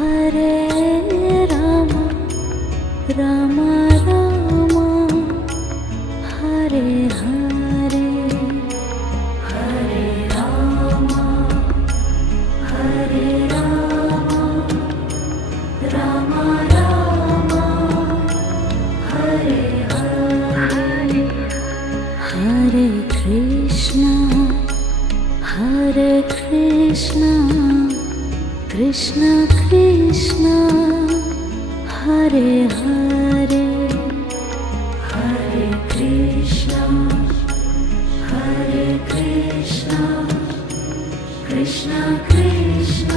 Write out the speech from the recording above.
Hare Rama Rama Rama Hare Hare Hare Rama Hare Rama Rama Rama Hare Hare Hare Krishna Krishna Krishna Hare Hare Hare Krishna Krishna Krishna